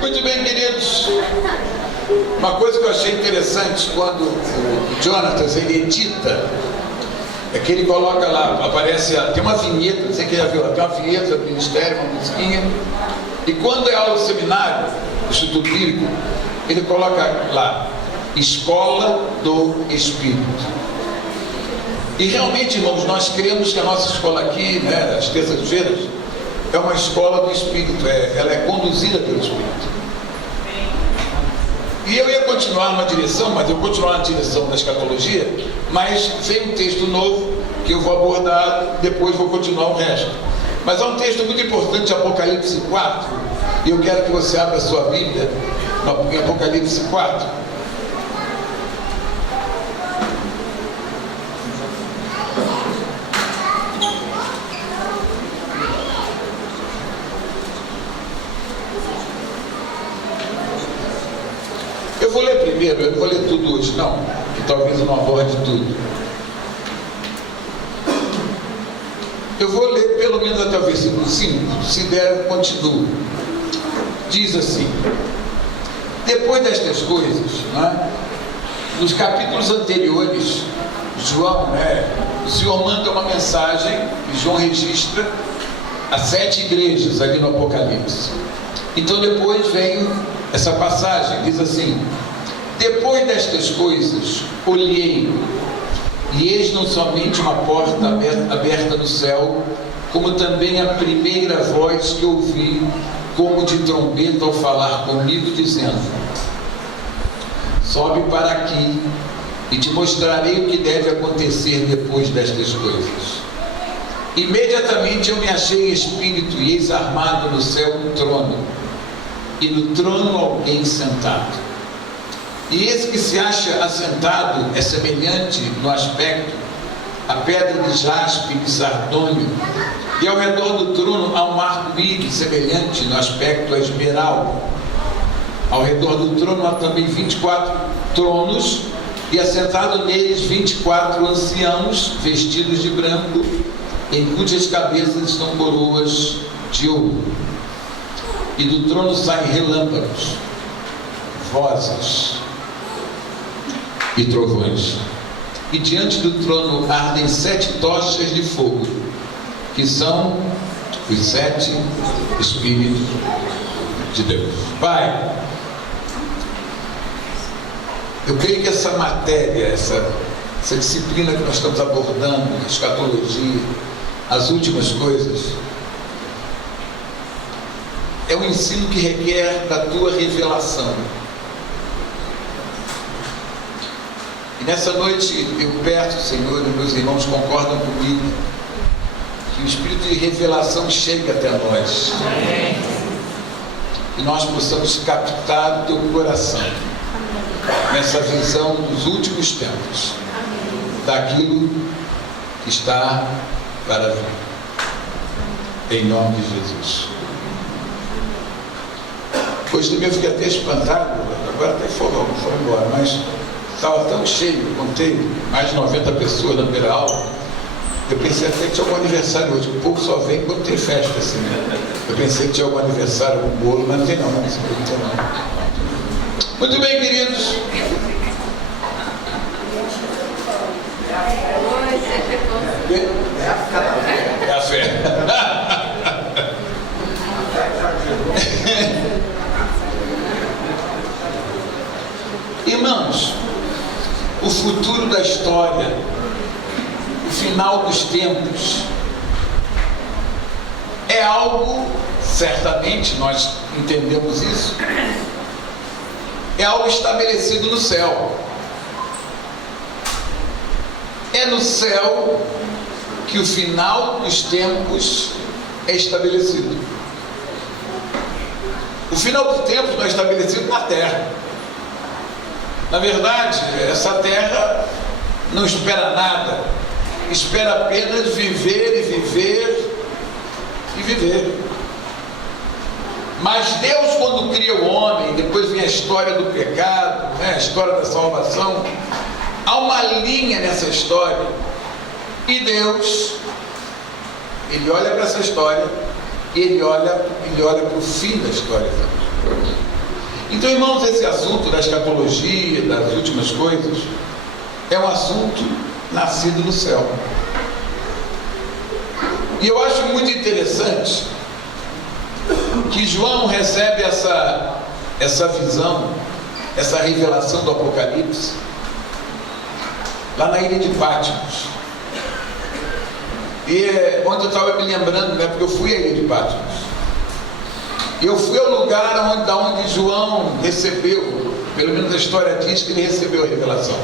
Muito bem, queridos. Uma coisa que eu achei interessante quando o Jonatas ele edita é que ele coloca lá, aparece, tem uma vinheta, não sei quem já viu, tem uma vinheta do ministério, uma musiquinha, e quando é aula do seminário, do Instituto Bíblico, ele coloca lá, Escola do Espírito. E realmente, irmãos, nós cremos que a nossa escola aqui, né, às terças-feiras, é uma escola do Espírito, ela é conduzida pelo Espírito. E eu ia continuar numa direção, mas eu vou continuar na direção da escatologia, mas vem um texto novo que eu vou abordar, depois vou continuar o resto. Mas há um texto muito importante, Apocalipse 4, e eu quero que você abra a sua Bíblia em Apocalipse 4. Eu vou ler primeiro, eu não vou ler tudo hoje não, que talvez eu não aborde tudo. Eu vou ler pelo menos até o versículo 5, se der eu continuo. Diz assim: depois destas coisas, né, nos capítulos anteriores, João, o Senhor manda uma mensagem, e João registra as 7 igrejas ali no Apocalipse. Então depois vem essa passagem, diz assim: depois destas coisas olhei, e eis não somente uma porta aberta no céu, como também a primeira voz que ouvi, como de trombeta ao falar comigo, dizendo: sobe para aqui, e te mostrarei o que deve acontecer depois destas coisas. Imediatamente eu me achei em espírito, e eis armado no céu um trono, e no trono alguém sentado. E esse que se acha assentado é semelhante no aspecto à pedra de jaspe e de sardônio, e ao redor do trono há um arco-íris semelhante no aspecto à esmeralda. Ao redor do trono há também 24 tronos, e assentado neles 24 anciãos vestidos de branco, em cujas cabeças estão coroas de ouro. E do trono saem relâmpagos, vozes e trovões. E diante do trono ardem 7 tochas de fogo, que são os 7 Espíritos de Deus. Pai, eu creio que essa matéria, essa disciplina que nós estamos abordando, a escatologia, as últimas coisas, é um ensino que requer da tua revelação. E nessa noite eu peço, Senhor, e meus irmãos concordam comigo, que o Espírito de revelação chegue até nós. E nós possamos captar o teu coração nessa visão dos últimos tempos, daquilo que está para vir. Em nome de Jesus. Hoje também eu fiquei até espantado, agora até foram embora, mas estava tão cheio, contei mais de 90 pessoas na primeira aula. Eu pensei até que tinha algum aniversário hoje, o povo só vem quando tem festa assim, né? Eu pensei que tinha algum aniversário, algum bolo, mas não tem não, não tem não. Muito bem, queridos. É a fé. Irmãos, o futuro da história, o final dos tempos, é algo, certamente nós entendemos isso, é algo estabelecido no céu. É no céu que o final dos tempos é estabelecido. O final dos tempos não é estabelecido na terra. Na verdade, essa terra não espera nada, espera apenas viver e viver e viver. Mas Deus, quando cria o homem, depois vem a história do pecado, né? A história da salvação, há uma linha nessa história, e Deus, Ele olha para essa história, e Ele olha para o fim da história também. Então, irmãos, esse assunto da escatologia, das últimas coisas, é um assunto nascido do céu. E eu acho muito interessante que João recebe essa visão, essa revelação do Apocalipse, lá na ilha de Patmos. E ontem eu estava me lembrando, né, porque eu fui à ilha de Patmos. E eu fui ao lugar da onde João recebeu, pelo menos a história diz que ele recebeu a revelação.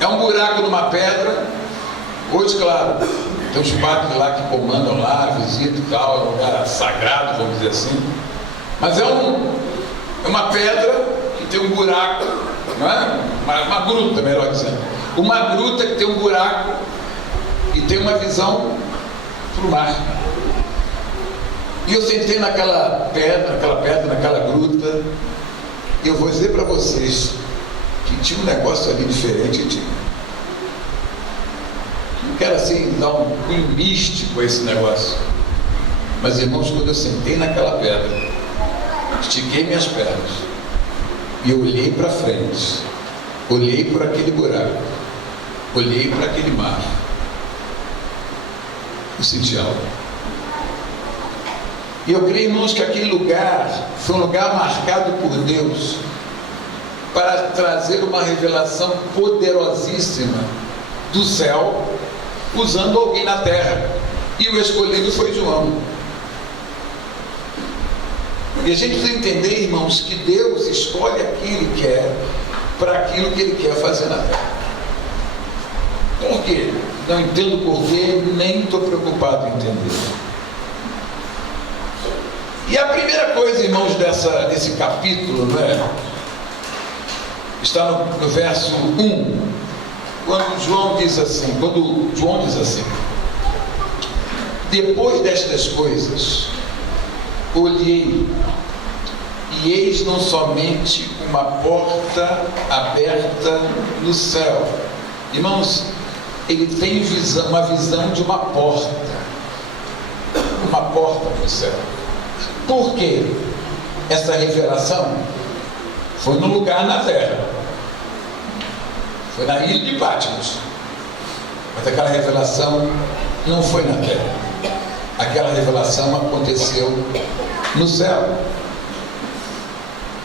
É um buraco numa pedra. Hoje, claro, tem os padres lá que comandam lá, visitam e tal, é um lugar sagrado, vamos dizer assim. Mas é uma pedra que tem um buraco, não é? Uma gruta, melhor dizendo. Uma gruta que tem um buraco e tem uma visão para o mar. E eu sentei naquela pedra, naquela gruta, e eu vou dizer para vocês que tinha um negócio ali diferente. Não quero assim dar um cunho místico a esse negócio, mas, irmãos, quando eu sentei naquela pedra, estiquei minhas pernas e eu olhei para frente, olhei por aquele buraco, olhei para aquele mar, eu senti algo. E eu creio, irmãos, que aquele lugar foi um lugar marcado por Deus para trazer uma revelação poderosíssima do céu, usando alguém na terra. E o escolhido foi João. E a gente precisa entender, irmãos, que Deus escolhe aquilo que Ele quer para aquilo que Ele quer fazer na terra. Por quê? Não entendo por quê, nem estou preocupado em entender. E a primeira coisa, irmãos, desse capítulo, né, está no verso 1, quando João diz assim, depois destas coisas, olhei, e eis não somente uma porta aberta no céu. Irmãos, ele tem uma visão de uma porta no céu. Por quê? Essa revelação foi no lugar na terra, foi na ilha de Patmos, mas aquela revelação não foi na terra, aquela revelação aconteceu no céu.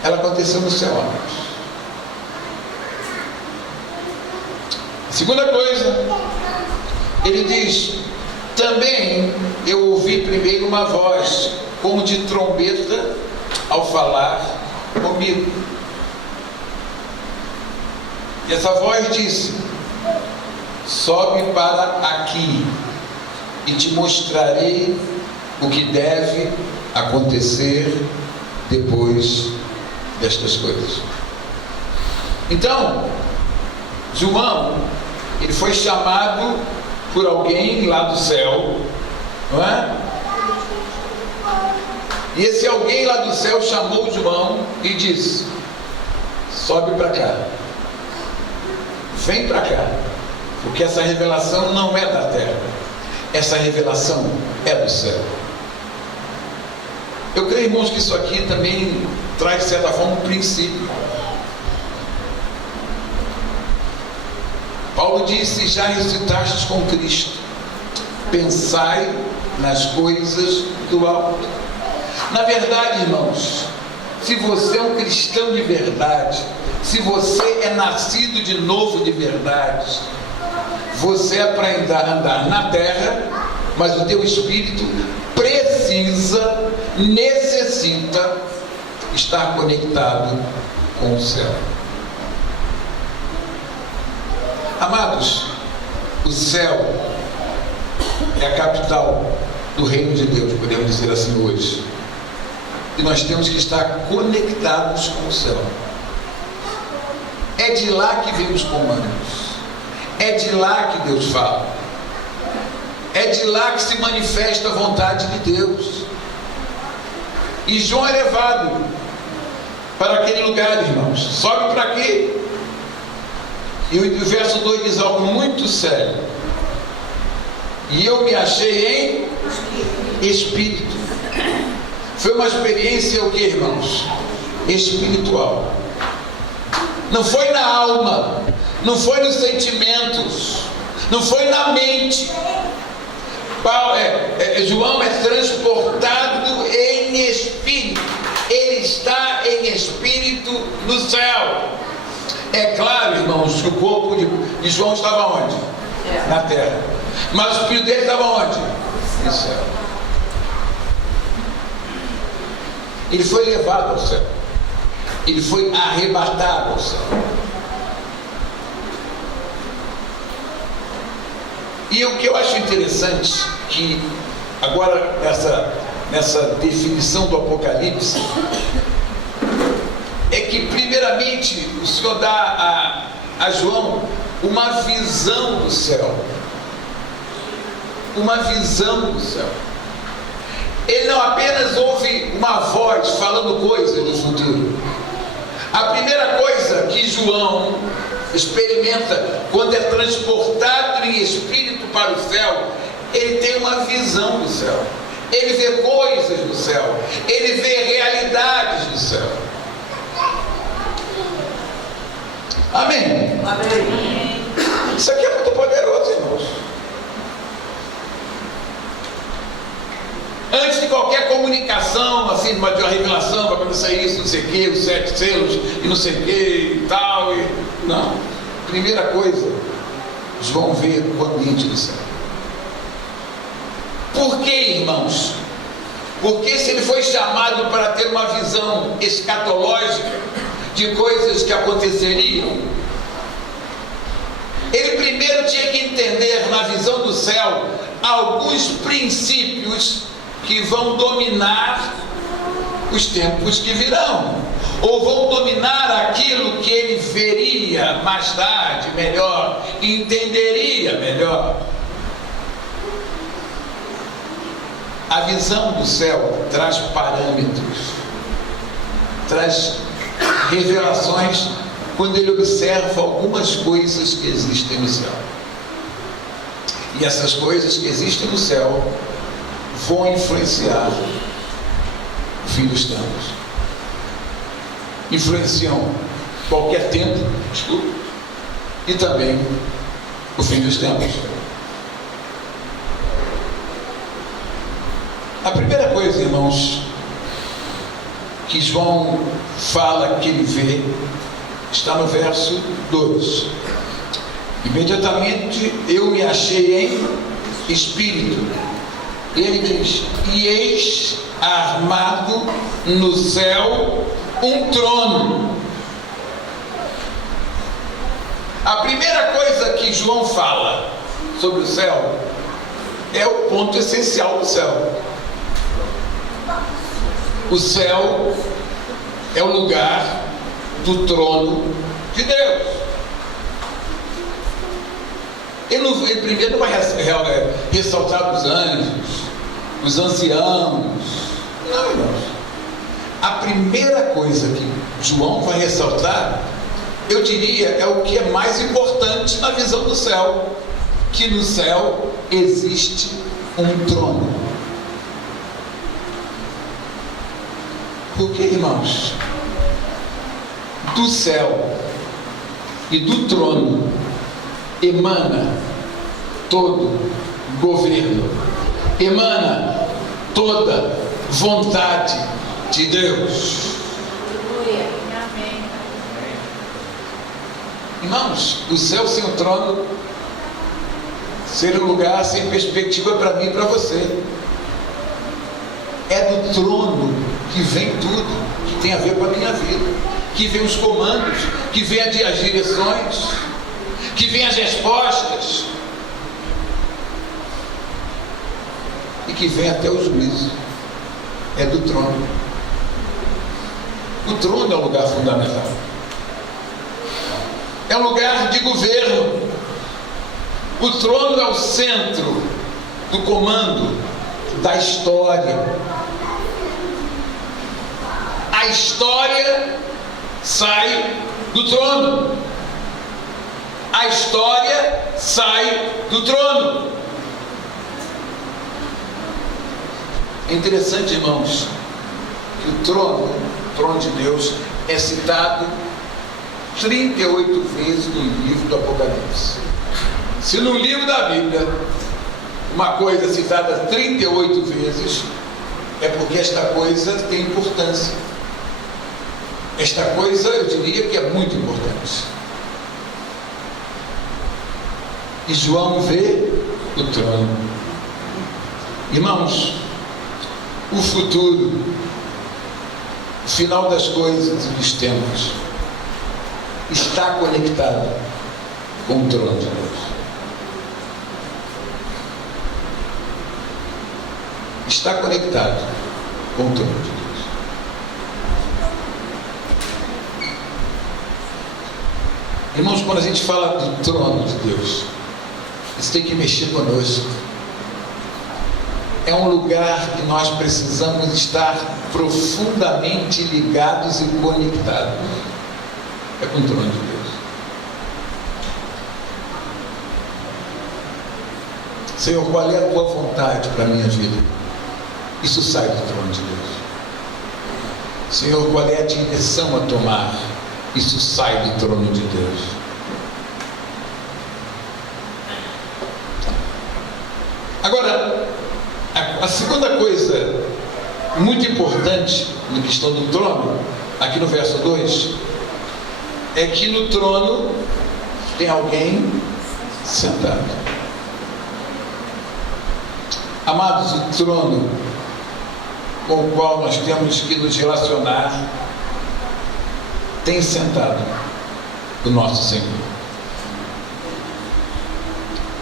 Ela aconteceu no céu, amigos. Segunda coisa, ele diz: também eu ouvi primeiro uma voz como de trombeta ao falar comigo. E essa voz disse: sobe para aqui e te mostrarei o que deve acontecer depois destas coisas. Então, João, ele foi chamado por alguém lá do céu, não é? E esse alguém lá do céu chamou João e disse: sobe para cá, vem para cá, porque essa revelação não é da terra, essa revelação é do céu. Eu creio, irmãos, que isso aqui também traz, de certa forma, um princípio. Paulo disse: já ressuscitastes com Cristo, pensai nas coisas do alto. Na verdade, irmãos, se você é um cristão de verdade, se você é nascido de novo de verdade, você é para andar na terra, mas o teu espírito necessita estar conectado com o céu. Amados, o céu é a capital do reino de Deus, podemos dizer assim hoje. E nós temos que estar conectados com o céu. É de lá que vem os comandos. É de lá que Deus fala. É de lá que se manifesta a vontade de Deus. E João é levado para aquele lugar, irmãos. Sobe para aqui. E o verso 2 diz algo muito sério. E eu me achei em espírito. Foi uma experiência, o que, irmãos? Espiritual. Não foi na alma, não foi nos sentimentos, não foi na mente. João é transportado em espírito. Ele está em espírito no céu. É claro, irmãos, que o corpo de João estava onde? Na terra. Mas o espírito dele estava onde? No céu. Ele foi levado ao céu. Ele foi arrebatado ao céu. E o que eu acho interessante, que agora nessa definição do Apocalipse, é que primeiramente o Senhor dá a João uma visão do céu. Uma visão do céu. Ele não apenas ouve uma voz falando coisas do futuro. A primeira coisa que João experimenta quando é transportado em espírito para o céu, ele tem uma visão do céu. Ele vê coisas do céu. Ele vê realidades do céu. Amém? Amém. Isso aqui é muito poderoso, irmãos. Antes de qualquer comunicação, assim, de uma revelação, vai acontecer isso, não sei o que, os 7 selos, e não sei o que, e tal, não. Primeira coisa, João vê o ambiente do céu. Por que, irmãos? Porque se ele foi chamado para ter uma visão escatológica de coisas que aconteceriam, ele primeiro tinha que entender na visão do céu alguns princípios que vão dominar os tempos que virão, ou vão dominar aquilo que ele veria mais tarde melhor, entenderia melhor. A visão do céu traz parâmetros, traz revelações quando ele observa algumas coisas que existem no céu. E essas coisas que existem no céu vão influenciar o fim dos tempos. Influenciam qualquer tempo, e também o fim dos tempos. A primeira coisa, irmãos, que João fala que ele vê, está no verso 2. Imediatamente eu me achei em espírito. Ele diz: e eis armado no céu um trono. A primeira coisa que João fala sobre o céu é o ponto essencial do céu. O céu é o lugar do trono de Deus. Ele primeiro não vai ressaltar os anjos, os anciãos. Não, irmãos. A primeira coisa que João vai ressaltar, eu diria, é o que é mais importante na visão do céu, que no céu existe um trono. Porque, irmãos, do céu e do trono emana todo governo, emana toda vontade de Deus. Irmãos, o céu sem o trono seria um lugar sem perspectiva para mim e para você. É do trono que vem tudo que tem a ver com a minha vida, que vem os comandos, que vem as direções, que vem as respostas e que vem até o juízo. É do trono. O trono é um lugar fundamental, é um lugar de governo. O trono é o centro do comando da história. a história sai do trono. A história sai do trono. É interessante, irmãos, que o trono de Deus, é citado 38 vezes no livro do Apocalipse. Se no livro da Bíblia uma coisa é citada 38 vezes, é porque esta coisa tem importância. Esta coisa, eu diria que é muito importante. E João vê o trono. Irmãos, o futuro, o final das coisas e dos tempos, está conectado com o trono de Deus. Está conectado com o trono de Deus. Irmãos, quando a gente fala do trono de Deus, isso tem que mexer conosco. É um lugar que nós precisamos estar profundamente ligados e conectados. É com o trono de Deus. Senhor, qual é a tua vontade para a minha vida? Isso sai do trono de Deus. Senhor, qual é a direção a tomar? Isso sai do trono de Deus. Agora, a segunda coisa muito importante na questão do trono, aqui no verso 2, é que no trono tem alguém sentado. Amados, o trono com o qual nós temos que nos relacionar tem sentado o nosso Senhor.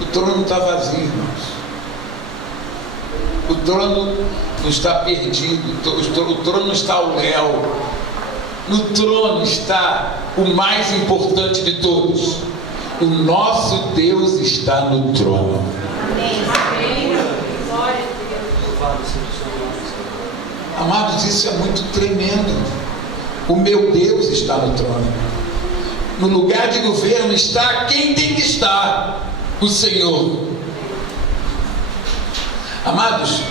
O trono não está vazio, irmãos. O trono não está perdido, o trono não está ao léu. No trono está o mais importante de todos. O nosso Deus está no trono. Amém. Glória a Deus. Amados, isso é muito tremendo. O meu Deus está no trono. No lugar de governo está quem tem que estar: o Senhor. Amados,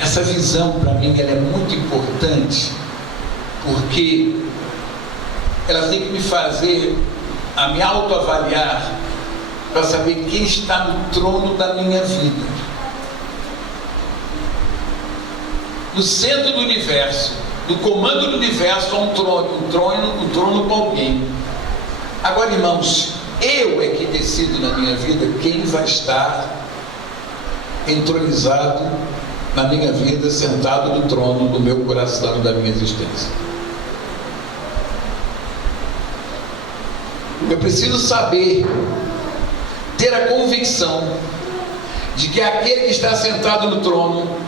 essa visão para mim ela é muito importante, porque ela tem que me fazer a me autoavaliar para saber quem está no trono da minha vida. No centro do universo, no comando do universo, há um trono com alguém. Agora, irmãos, eu é que decido na minha vida quem vai estar entronizado na minha vida, sentado no trono do meu coração, da minha existência. Eu preciso saber, ter a convicção de que aquele que está sentado no trono,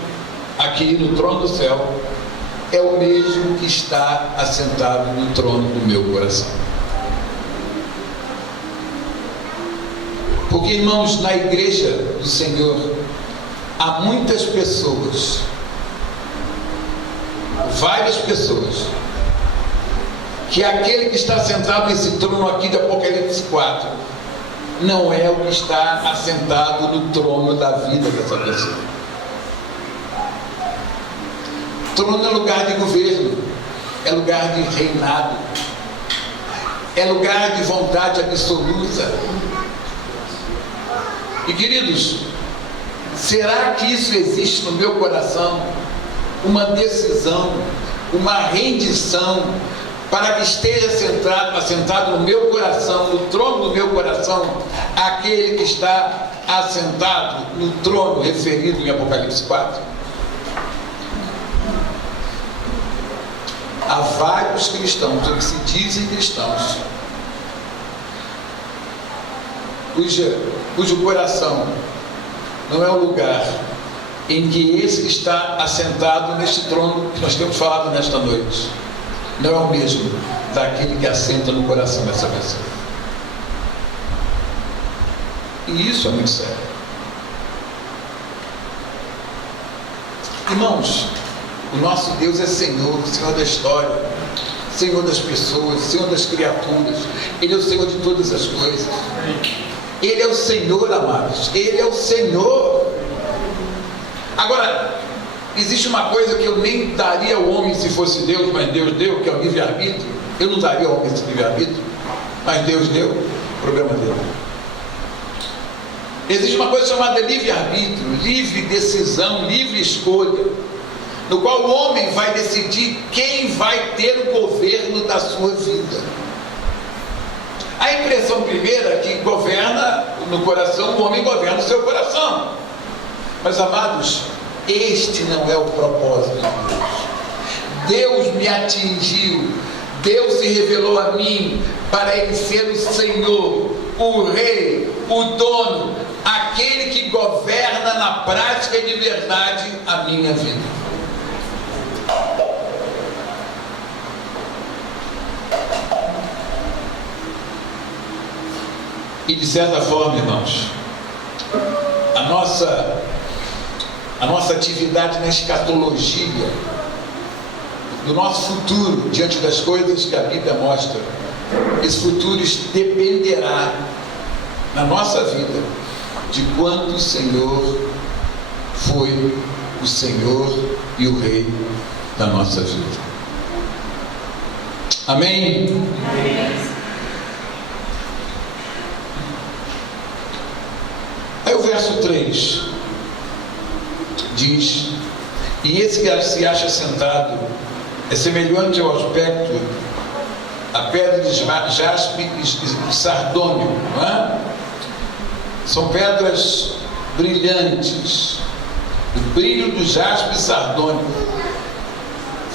aqui no trono do céu, é o mesmo que está assentado no trono do meu coração. Porque, irmãos, na igreja do Senhor há muitas pessoas, várias pessoas, que aquele que está sentado nesse trono aqui de Apocalipse 4 não é o que está assentado no trono da vida dessa pessoa. Trono é lugar de governo, é lugar de reinado, é lugar de vontade absoluta. E, queridos, será que isso existe no meu coração? Uma decisão, uma rendição, para que esteja assentado no meu coração, no trono do meu coração, aquele que está assentado no trono referido em Apocalipse 4? Há vários cristãos, ou que se dizem cristãos, cujo coração não é o lugar em que esse que está assentado neste trono que nós temos falado nesta noite, não é o mesmo daquele que assenta no coração dessa pessoa. E isso é muito sério. Irmãos, o nosso Deus é Senhor, Senhor da história, Senhor das pessoas, Senhor das criaturas. Ele é o Senhor de todas as coisas. Ele é o Senhor, amados. Ele é o Senhor. Agora, existe uma coisa que eu nem daria ao homem se fosse Deus, mas Deus deu, que é o livre-arbítrio. Eu não daria ao homem esse livre-arbítrio, mas Deus deu, problema dele. Existe uma coisa chamada livre-arbítrio, livre decisão, livre escolha, no qual o homem vai decidir quem vai ter o governo da sua vida. A impressão primeira é que governa no coração, o homem governa o seu coração. Mas, amados, este não é o propósito de Deus. Deus me atingiu, Deus se revelou a mim para Ele ser o Senhor, o Rei, o dono, aquele que governa na prática e de verdade a minha vida. E de certa forma, irmãos, a nossa atividade na escatologia, do nosso futuro diante das coisas que a Bíblia mostra, esse futuro dependerá na nossa vida de quanto o Senhor foi o Senhor e o Rei da nossa vida. Amém? Amém. Aí o verso 3 diz: e esse que se acha sentado é semelhante ao aspecto a pedra de jaspe e sardônio, não é? São pedras brilhantes, o brilho do jaspe e sardônio.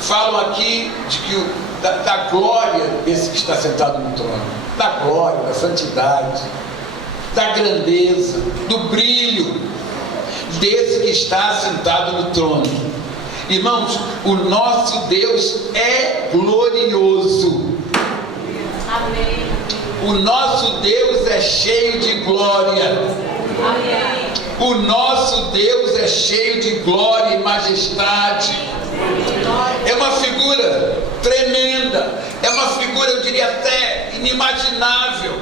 Falam aqui de que da glória desse que está sentado no trono, da glória, da santidade, da grandeza, do brilho desse que está sentado no trono. Irmãos, o nosso Deus é glorioso. Amém. O nosso Deus é cheio de glória. Amém. O nosso Deus é cheio de glória e majestade. É uma figura tremenda, é uma figura, eu diria até inimaginável.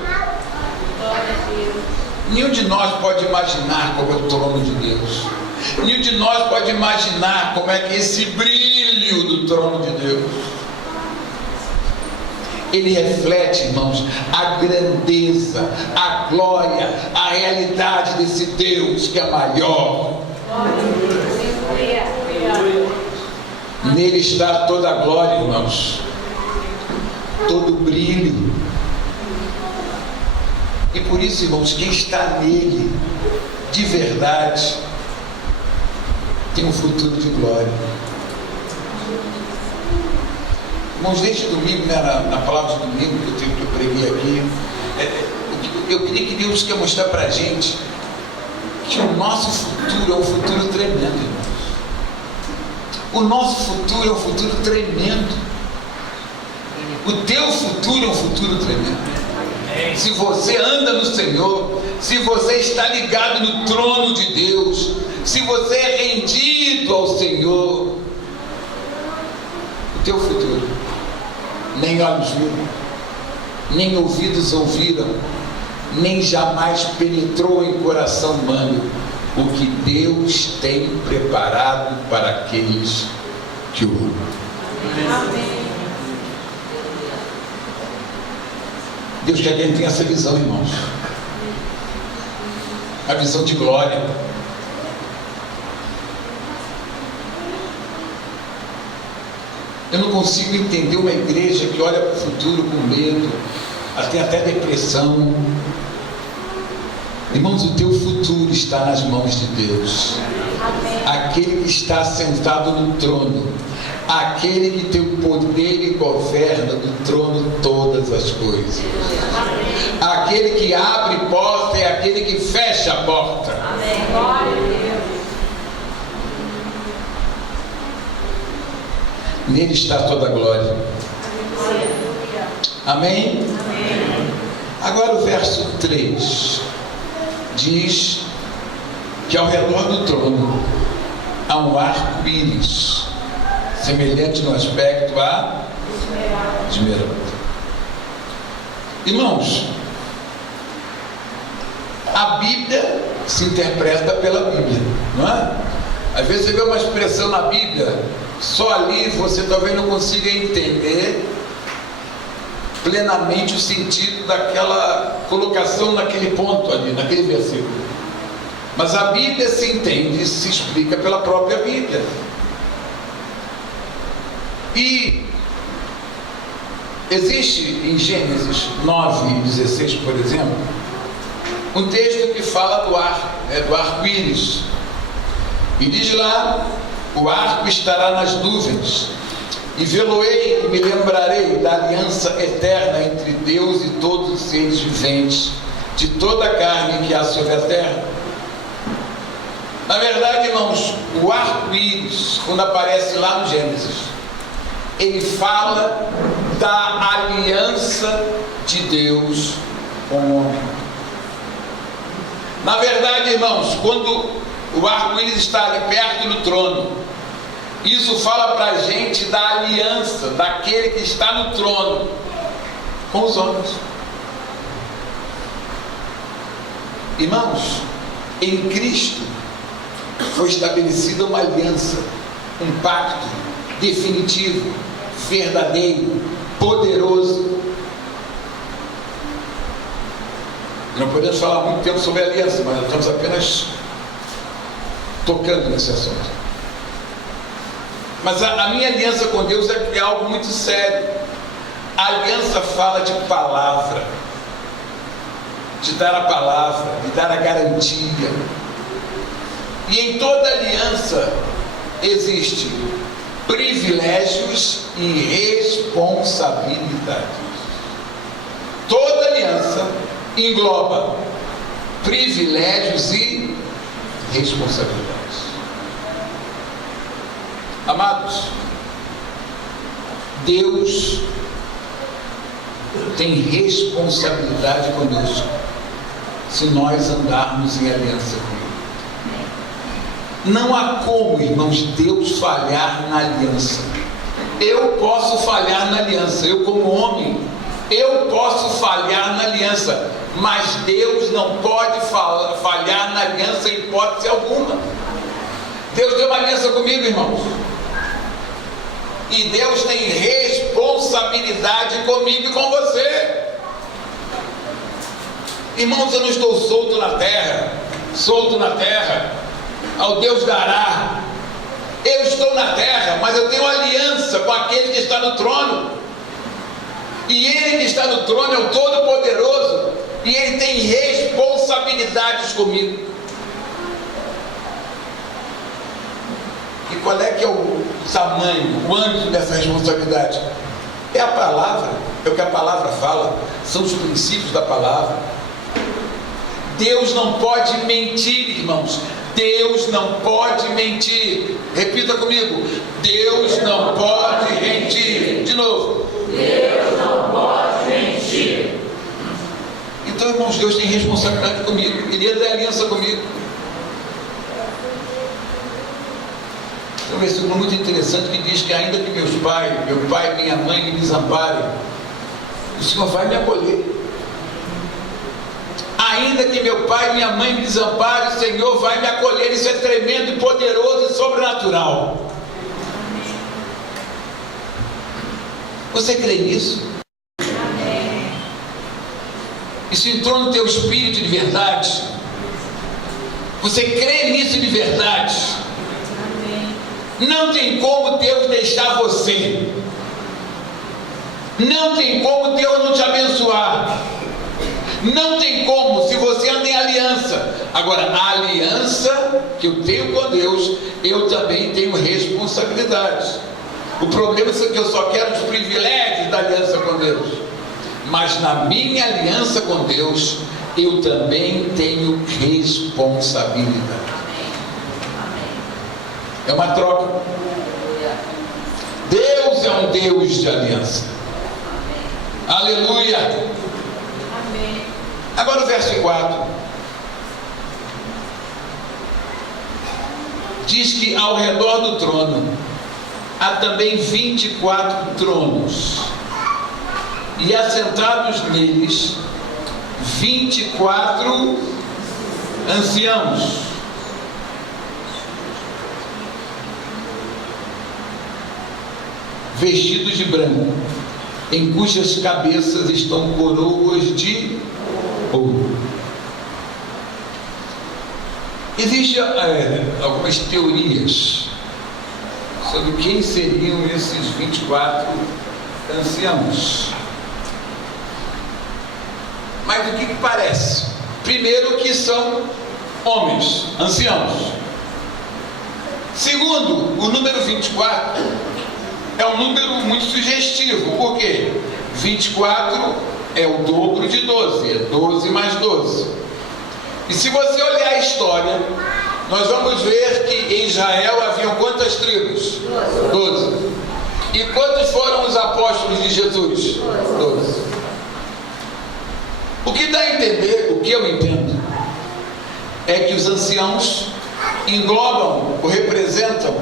Nenhum de nós pode imaginar como é o trono de Deus. Nenhum de nós pode imaginar como é que esse brilho do trono de Deus, ele reflete, irmãos, a grandeza, a glória, a realidade desse Deus que é maior. Nele está toda a glória, irmãos, todo o brilho. E por isso, irmãos, quem está nele de verdade tem um futuro de glória. Irmãos, desde domingo, né, na palavra de domingo que eu preguei aqui, eu creio que Deus quer mostrar para a gente que o nosso futuro é um futuro tremendo, irmãos. O nosso futuro é um futuro tremendo. O teu futuro é um futuro tremendo. Se você anda no Senhor, se você está ligado no trono de Deus, se você é rendido ao Senhor, o teu futuro, nem olhos viram, nem ouvidos ouviram, nem jamais penetrou em coração humano o que Deus tem preparado para aqueles que o amam. Amém. Deus quer que a gente tenha essa visão, irmãos. A visão de glória. Eu não consigo entender uma igreja que olha para o futuro com medo, tem até depressão. Irmãos, o teu futuro está nas mãos de Deus. Amém. Aquele que está sentado no trono, aquele que tem o poder e governa do trono todas as coisas. Amém. Aquele que abre porta é aquele que fecha a porta. Amém. Glória a Deus. Nele está toda a glória. Amém? Amém. Agora o verso 3 diz que ao redor do trono há a um arco-íris, semelhante no aspecto a esmeralda. Irmãos, a Bíblia se interpreta pela Bíblia, não é? Às vezes você vê uma expressão na Bíblia, só ali você talvez não consiga entender plenamente o sentido daquela colocação naquele ponto ali, naquele versículo. Mas a Bíblia se entende, se explica pela própria Bíblia. E existe em Gênesis 9:16, por exemplo, um texto que fala do arco-íris. E diz lá: o arco estará nas nuvens, e vê-lo-ei e me lembrarei da aliança eterna entre Deus e todos os seres viventes, de toda a carne que há sobre a terra. Na verdade, irmãos, o arco-íris, quando aparece lá no Gênesis, ele fala da aliança de Deus com o homem. Na verdade, irmãos, quando o arco-íris está ali perto do trono, isso fala para a gente da aliança daquele que está no trono com os homens. Irmãos, em Cristo foi estabelecida uma aliança, um pacto definitivo, verdadeiro, poderoso. Não podemos falar muito tempo sobre a aliança, mas nós estamos apenas tocando nesse assunto. Mas a minha aliança com Deus é algo muito sério. A aliança fala de palavra, de dar a palavra, de dar a garantia. E em toda aliança existe privilégios e responsabilidades. Toda aliança engloba privilégios e responsabilidades. Amados, Deus tem responsabilidade conosco se nós andarmos em aliança com Ele. Não há como, irmãos, Deus falhar na aliança. Eu posso falhar na aliança, eu como homem, eu posso falhar na aliança, mas Deus não pode falhar na aliança em hipótese alguma. Deus tem uma aliança comigo, irmãos, e Deus tem responsabilidade comigo e com você. Irmãos, eu não estou solto na terra, ao Deus dará. Eu estou na terra, mas eu tenho aliança com aquele que está no trono. E Ele que está no trono é o Todo-Poderoso, e Ele tem responsabilidades comigo. E qual é que é o tamanho, o âmbito dessa responsabilidade? É a palavra, é o que a palavra fala, são os princípios da palavra. Deus não pode mentir, irmãos. Deus não pode mentir. Repita comigo: Deus não pode mentir. De novo: Deus não pode mentir. Então, irmãos, Deus tem responsabilidade comigo. Ele tem aliança comigo. Tem um versículo muito interessante que diz que ainda que meu pai e minha mãe me desamparem, o Senhor vai me acolher. Ainda que meu pai e minha mãe me desamparem, o Senhor vai me acolher. Isso é tremendo e poderoso e sobrenatural. Você crê nisso? Amém. Isso entrou no teu espírito de verdade? Você crê nisso de verdade? Amém. Não tem como Deus deixar você. Não tem como Deus não te abençoar. Não tem como, se você anda em aliança. Agora, a aliança que eu tenho com Deus, eu também tenho responsabilidades. O problema é que eu só quero os privilégios da aliança com Deus. Mas na minha aliança com Deus, eu também tenho responsabilidade. É uma troca. Deus é um Deus de aliança. Aleluia. Amém. Agora o verso 4. diz que ao redor do trono há também 24 tronos, e assentados neles 24 anciãos, vestidos de branco, em cujas cabeças estão coroas de ouro. Existem algumas teorias sobre quem seriam esses 24 anciãos. Mas o que parece? Primeiro, que são homens, anciãos. Segundo, o número 24 é um número muito sugestivo. Por quê? 24 é o dobro de 12, é 12 mais 12. E se você olhar a história, nós vamos ver que em Israel haviam quantas tribos? 12. E quantos foram os apóstolos de Jesus? 12. O que dá a entender, o que eu entendo, é que os anciãos englobam ou representam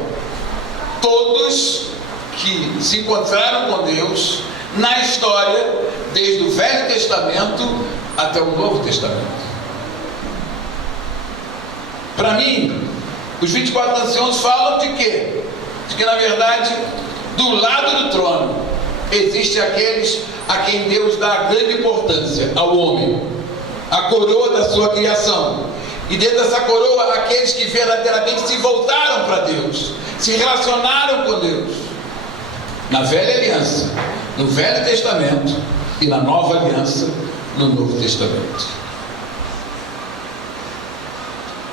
todos que se encontraram com Deus na história, desde o Velho Testamento até o Novo Testamento. Para mim, os 24 anciãos falam de quê? De que, na verdade, do lado do trono existem aqueles a quem Deus dá grande importância, ao homem, a coroa da sua criação. E dentro dessa coroa, aqueles que verdadeiramente se voltaram para Deus, se relacionaram com Deus. Na Velha Aliança, no Velho Testamento e na Nova Aliança, no Novo Testamento.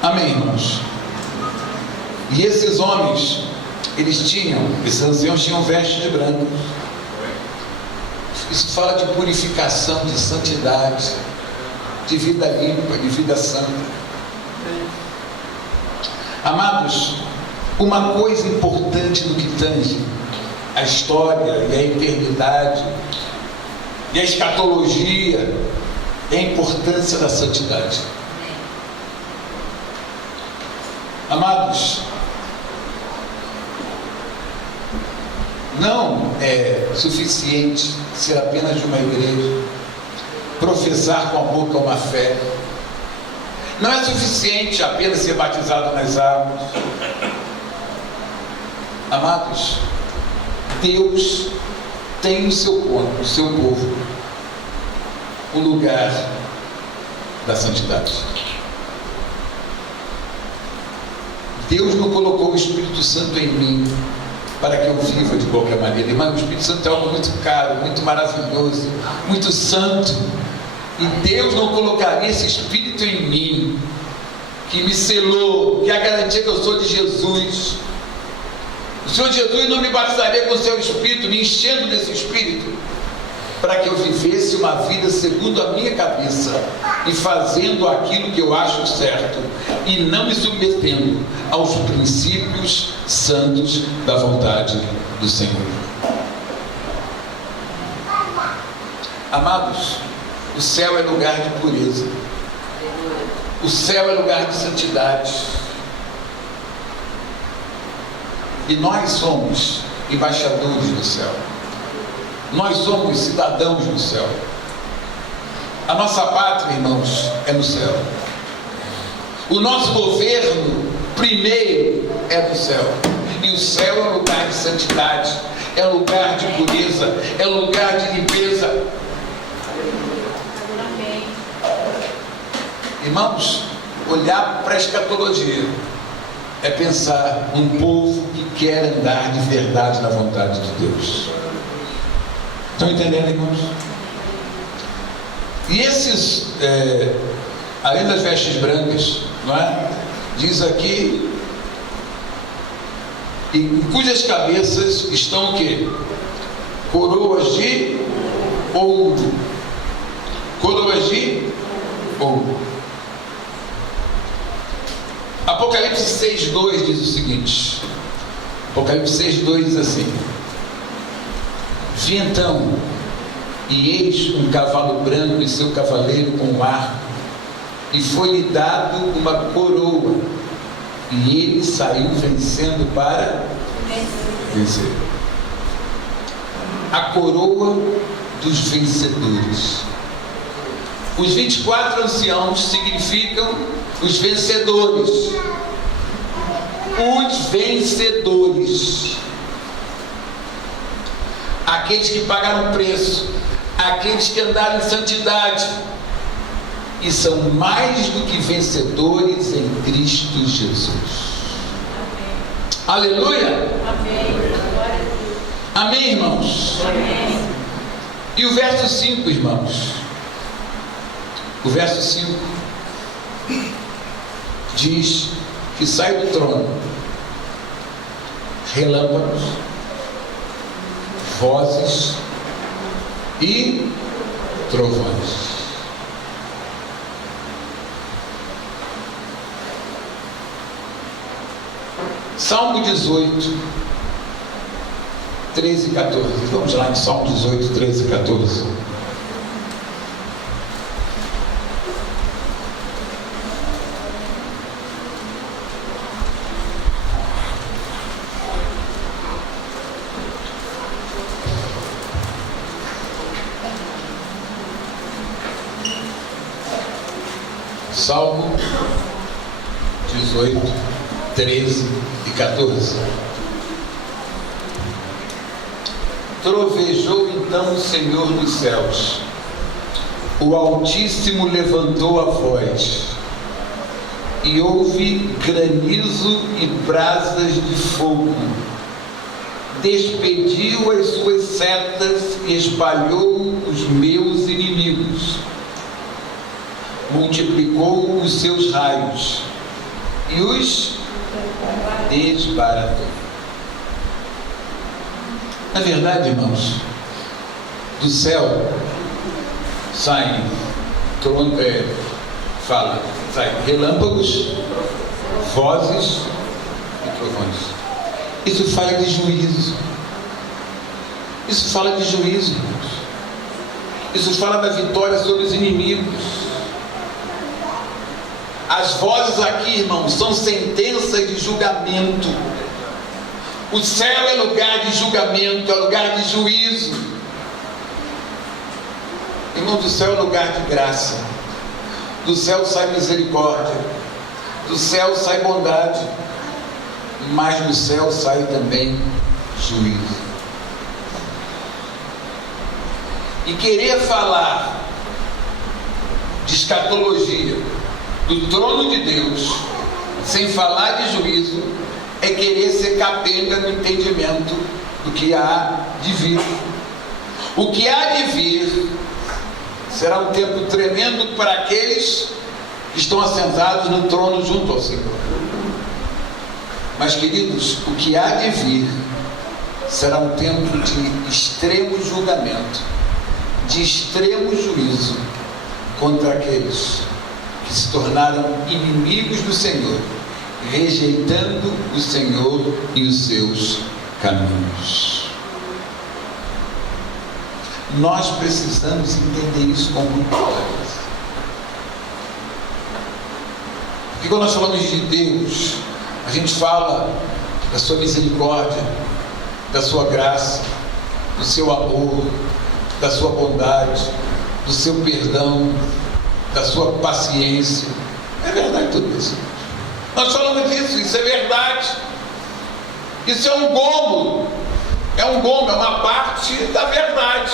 Amém, irmãos? E esses homens, esses anciãos tinham vestes de branco. Isso fala de purificação, de santidade, de vida limpa, de vida santa. Amados, uma coisa importante no que tange a história e a eternidade e a escatologia é a importância da santidade. Amados, não é suficiente ser apenas de uma igreja, professar com a boca uma fé. Não é suficiente apenas ser batizado nas águas. Amados, Deus tem o seu povo, o lugar da santidade. Deus não colocou o Espírito Santo em mim para que eu viva de qualquer maneira. Irmão, o Espírito Santo é algo muito caro, muito maravilhoso, muito santo. E Deus não colocaria esse Espírito em mim, que me selou, que é a garantia que eu sou de Jesus. O Senhor Jesus não me batizaria com o seu Espírito, me enchendo desse Espírito, para que eu vivesse uma vida segundo a minha cabeça e fazendo aquilo que eu acho certo e não me submetendo aos princípios santos da vontade do Senhor. Amados, o céu é lugar de pureza, o céu é lugar de santidade, e nós somos embaixadores do céu. Nós somos cidadãos do céu. A nossa pátria, irmãos, é no céu. O nosso governo, primeiro, é do céu. E o céu é um lugar de santidade, é um lugar de pureza, é um lugar de limpeza. Amém. Irmãos, olhar para a escatologia é pensar num povo que quer andar de verdade na vontade de Deus. Estão entendendo, irmãos? E esses, além das vestes brancas, não é? Diz aqui, em cujas cabeças estão o quê? Coroas de ouro. Coroas de ouro. Apocalipse 6:2 diz o seguinte. Apocalipse 6:2 diz assim: vi então, e eis um cavalo branco e seu cavaleiro com um arco, e foi-lhe dado uma coroa, e ele saiu vencendo para vencer. A coroa dos vencedores. Os 24 anciãos significam os vencedores. Os vencedores. Aqueles que pagaram preço, aqueles que andaram em santidade e são mais do que vencedores em Cristo Jesus. Amém. Aleluia! Amém. Amém, irmãos? Amém. E o verso 5, irmãos? O verso 5 diz que sai do trono relâmpagos, vozes e trovões. Salmo 18, 13 e 14. Vamos lá em Salmo 18, 13 e 14. Salmo 18, 13 e 14. Trovejou então o Senhor dos céus, o Altíssimo levantou a voz, e houve granizo e brasas de fogo, despediu as suas setas e espalhou os meus inimigos, multiplicou os seus raios e os desbaratou. Na verdade, irmãos, do céu saem saem relâmpagos, vozes e trovões. Isso fala de juízo. Isso fala de juízo, irmãos. Isso fala da vitória sobre os inimigos. As vozes aqui, irmãos, são sentenças de julgamento. O céu é lugar de julgamento, é lugar de juízo. Irmão, do céu é lugar de graça. Do céu sai misericórdia. Do céu sai bondade. Mas do céu sai também juízo. E querer falar de escatologia, do trono de Deus, sem falar de juízo, é querer ser capenga no entendimento do que há de vir. O que há de vir será um tempo tremendo para aqueles que estão assentados no trono junto ao Senhor. Mas, queridos, o que há de vir será um tempo de extremo julgamento, de extremo juízo contra aqueles que se tornaram inimigos do Senhor, rejeitando o Senhor e os seus caminhos. Nós precisamos entender isso com muita clareza. Porque quando nós falamos de Deus, a gente fala da sua misericórdia, da sua graça, do seu amor, da sua bondade, do seu perdão, da sua paciência. É verdade tudo isso. Nós falamos disso, isso é verdade. Isso é um gomo, é uma parte da verdade.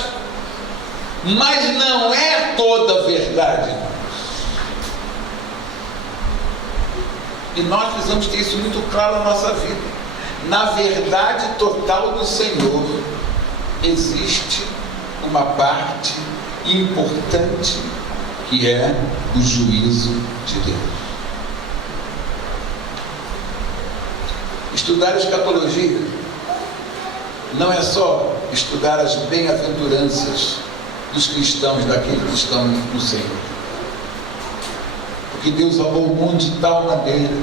Mas não é toda a verdade. E nós precisamos ter isso muito claro na nossa vida. Na verdade total do Senhor, existe uma parte importante que é o juízo de Deus. Estudar a escatologia não é só estudar as bem-aventuranças dos cristãos, daqueles que estão no Senhor. Porque Deus amou o mundo de tal maneira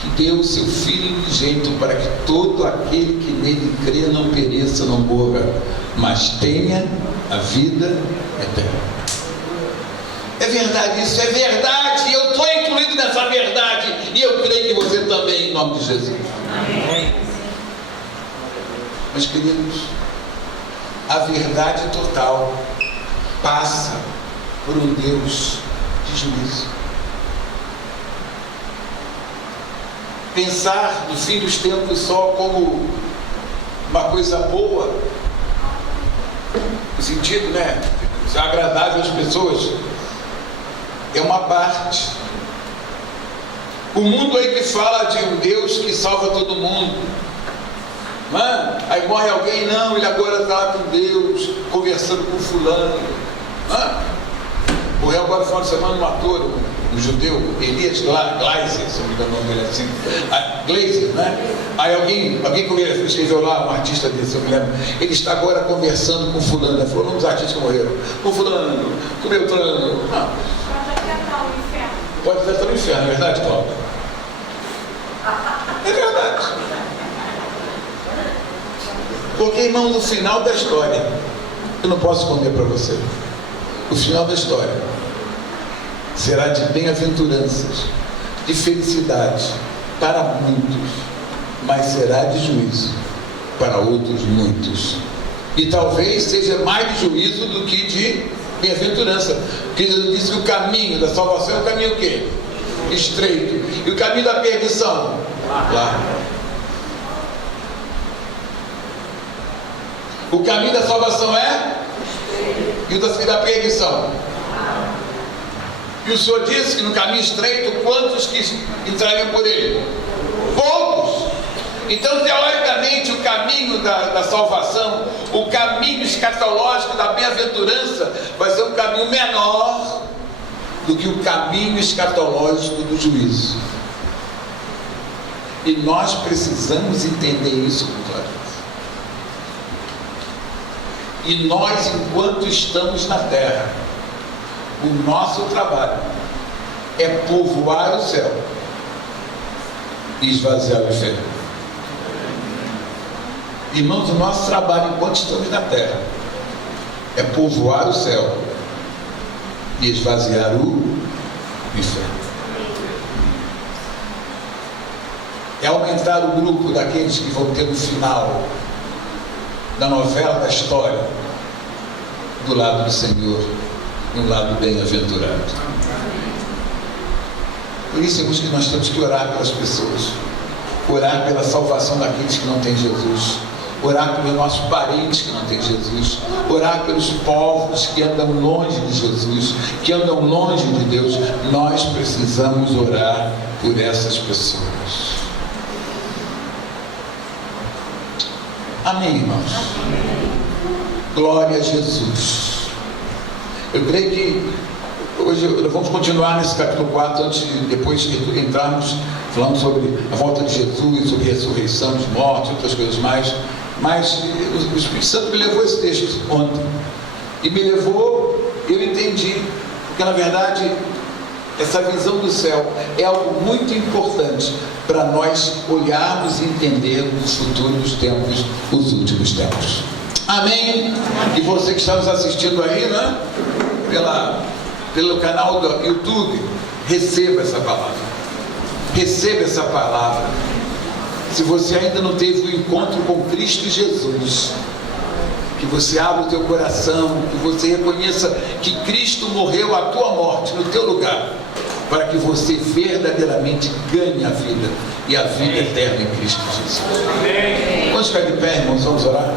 que deu o seu Filho unigênito para que todo aquele que nele crê não pereça, não morra, mas tenha a vida eterna. É verdade, isso é verdade. Eu estou incluído nessa verdade. E eu creio que você também, em nome de Jesus. Amém. Meus queridos, a verdade total passa por um Deus de juízo. Pensar no fim dos tempos só como uma coisa boa, no sentido, ser agradável às pessoas, é uma parte. O mundo aí que fala de um Deus que salva todo mundo, aí morre alguém, não, ele agora está lá com Deus, conversando com fulano. Morreu agora no final de semana um ator, um judeu, Elias Glazer, se não me engano o nome dele assim, Glazer, Aí alguém escreveu lá, um artista desse, eu me lembro, ele está agora conversando com fulano, falou o nome dos artistas que morreram, com fulano, com Beltrano. Pode até estar no inferno, é verdade, Cláudio? É verdade. Porque, irmão, no final da história, eu não posso esconder para você, o final da história será de bem-aventuranças, de felicidade para muitos, mas será de juízo para outros muitos. E talvez seja mais de juízo do que de bem-aventurança. Porque Jesus disse que o caminho da salvação é o caminho o quê? Estreito. E o caminho da perdição? Lá. O caminho da salvação é? E o da perdição? E o Senhor disse que no caminho estreito, quantos que entrariam por ele? Poucos. Então, teoricamente, o caminho da salvação, o caminho escatológico da bem-aventurança, vai ser um caminho menor do que o caminho escatológico do juízo. E nós precisamos entender isso com clareza. E nós, enquanto estamos na terra, o nosso trabalho é povoar o céu e esvaziar o inferno. Irmãos, o nosso trabalho enquanto estamos na terra é povoar o céu e esvaziar o inferno. É aumentar o grupo daqueles que vão ter no final da novela da história do lado do Senhor e um lado bem-aventurado. Por isso, irmãos, que nós temos que orar pelas pessoas, orar pela salvação daqueles que não têm Jesus, orar pelos nossos parentes que não têm Jesus, orar pelos povos que andam longe de Jesus, que andam longe de Deus. Nós precisamos orar por essas pessoas. Amém, irmãos? Glória a Jesus. Eu creio que hoje nós vamos continuar nesse capítulo 4, depois de entrarmos falando sobre a volta de Jesus, sobre a ressurreição dos mortos e outras coisas mais. Mas o Espírito Santo me levou esse texto ontem. E me levou, eu entendi, porque na verdade essa visão do céu é algo muito importante para nós olharmos e entendermos os futuros tempos, os últimos tempos. Amém? E você que está nos assistindo aí, pelo canal do YouTube, receba essa palavra. Receba essa palavra. Se você ainda não teve um encontro com Cristo Jesus, que você abra o teu coração, que você reconheça que Cristo morreu a tua morte no teu lugar, para que você verdadeiramente ganhe a vida e a vida eterna em Cristo Jesus. Amém. Vamos ficar de pé, irmãos, vamos orar.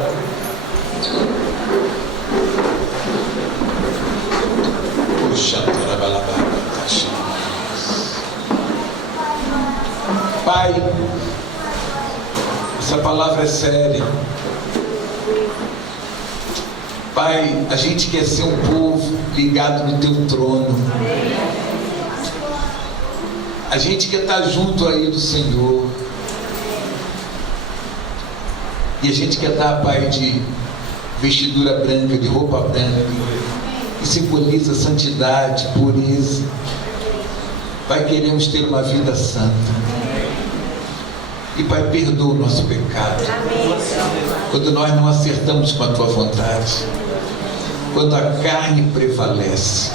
Pai, essa palavra é séria. Pai, a gente quer ser um povo ligado no teu trono. A gente quer estar junto aí do Senhor. E a gente quer estar, Pai, de vestidura branca, de roupa branca, que simboliza santidade, pureza. Pai, queremos ter uma vida santa. E Pai, perdoa o nosso pecado. Quando nós não acertamos com a Tua vontade, quando a carne prevalece.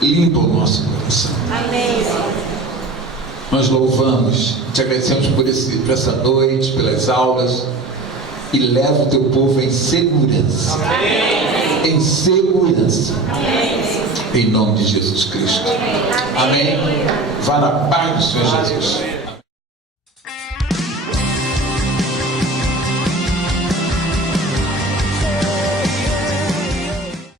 limpa o nosso coração. Amém. Nós louvamos, te agradecemos por essa noite, pelas aulas, e leva o teu povo em segurança. Amém. Em segurança. Amém. Em nome de Jesus Cristo. Amém. Vá na paz do Senhor Jesus.